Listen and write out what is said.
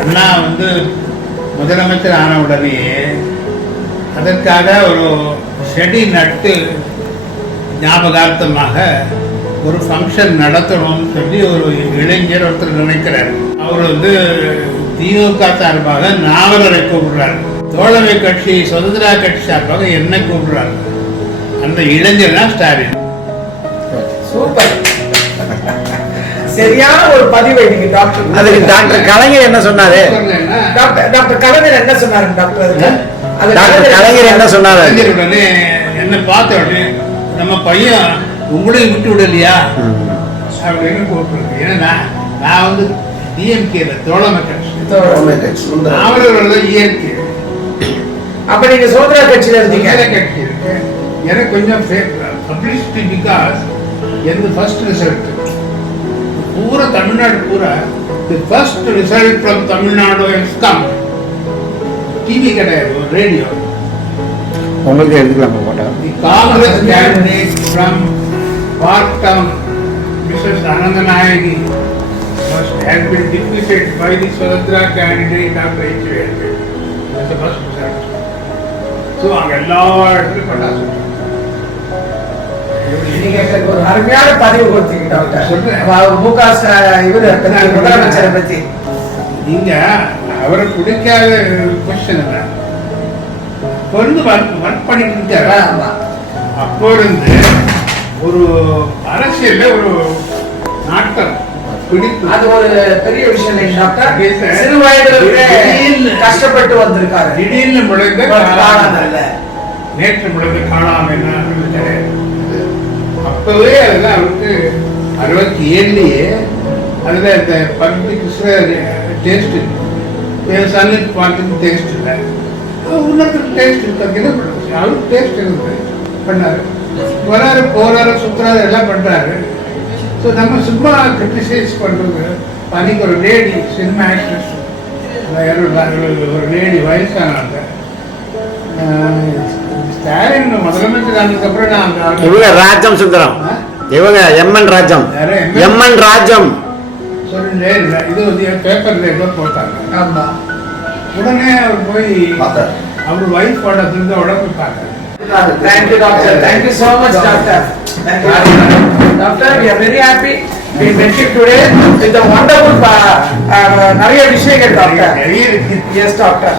அண்ணா வந்து முதலமைச்சர் ஆன உடனே அதற்காக ஒரு செடி நட்டு ஞாபகார்த்தமாக ஒரு ஃபங்க்ஷன் நடத்தணும்னு சொல்லி ஒரு இளைஞர் ஒருத்தர் நினைக்கிறார். அவர் வந்து திமுக சார்பாக நாவலரை கூப்பிடுறாரு, தோழமை கட்சி சுதந்திரா கட்சி சார்பாக என்ன கூப்பிடுறாரு. அந்த இளைஞர் தான் ஸ்டாலின். சூப்பர், சரியான ஒரு பதிவு இன்னைக்கு டாக்டர். அதுக்கு டாக்டர் கலைஞர் என்ன சொன்னாரு? டாக்டர் கலைஞர் என்ன சொன்னாரு? டாக்டர் கலைஞர் என்ன சொன்னாரு? உடனே என்ன பார்த்த உடனே நம்ம பையன் உங்களையும் விட்டு விடலையா அப்படின்னு கூப்பிடுறது. ஏன்னா நான் வந்து டிஎம்கேல தோழமை கட்சி, நாவலர்கள் தான் இயற்கை. அப்ப நீங்க சுதந்திரா கட்சியில இருந்தீங்க. கட்சி இருக்கு எனக்கு கொஞ்சம் பப்ளிசிட்டி. பிகாஸ் எந்த ஃபர்ஸ்ட் ரிசல்ட் பூரா தமிழ்நாடு பூரா the first result from Tamil Nadu is come. TV கிடையாது, ரேடியோ. உங்களுக்கு எடுத்துக்கலாம் போட்டா. The Congress candidate from Park Town Mrs Ananthanayaki has been defeated by the Swadandra candidate Dr. H.V. That's the first result. So அங்க எல்லா இடத்துலையும் பட்டாசு. நீங்க ஒரு அருமையான பதிவு கொடுத்தீங்க டாக்டர். முக முதலமைச்சரை பத்தி. நீங்க அவரை பிடிக்காத கொஸ்டின் இல்லை, பொருந்து ஒர்க் பண்ணிட்டு இருக்காரு. அப்போ இருந்து ஒரு அரசியல்ல ஒரு நாட்டம் பிடிப்பு, அது ஒரு பெரிய விஷயம் இல்லை டாக்டர். சிறு வயதில் கஷ்டப்பட்டு வந்திருக்காரு. திடீர்னு முளைந்த காணாமல்ல, நேற்று முளைந்த காணாம என்ன அப்பவே அதெல்லாம் அவருக்கு 67லயே அதுல இந்த பப்ளிக் டேஸ்ட் என் சன்னுக்கு பார்த்துக்கு டேஸ்ட் இல்லை, இன்னொருத்தருக்கு டேஸ்ட் இருக்கு. என்ன பண்ணுறது, அவருக்கு டேஸ்ட் இருக்கு பண்ணாரு. வராரு போறாரு சுத்துறாரு எல்லாம் பண்றாரு. ஸோ நம்ம சும்மா கிரிட்டிசைஸ் பண்ணுறது. அன்னைக்கு ஒரு லேடி சினிமா ஆக்ட்ரஸ், ஒரு லேடி வயசானாங்க. ஸ்டாலின் முதலமைச்சர் ஆனதுக்கப்புறம் நான் இவங்க ராஜம் சுந்தரம், இவங்க எம்என் ராஜம், எம்என் ராஜம் சொல்லிட்டே இல்லை. இது வந்து பேப்பர்ல ஏதோ போட்டாங்க. ஆமா, உடனே அவர் போய் அவர் ஒய்ஃபோட திருந்தோட போய் பார்த்தாரு. Thank you, doctor. Thank you so much, doctor. Thank you, doctor. We are very happy. We met you today with the wonderful நிறைய விஷயங்கள் டாக்டர். Yes, doctor.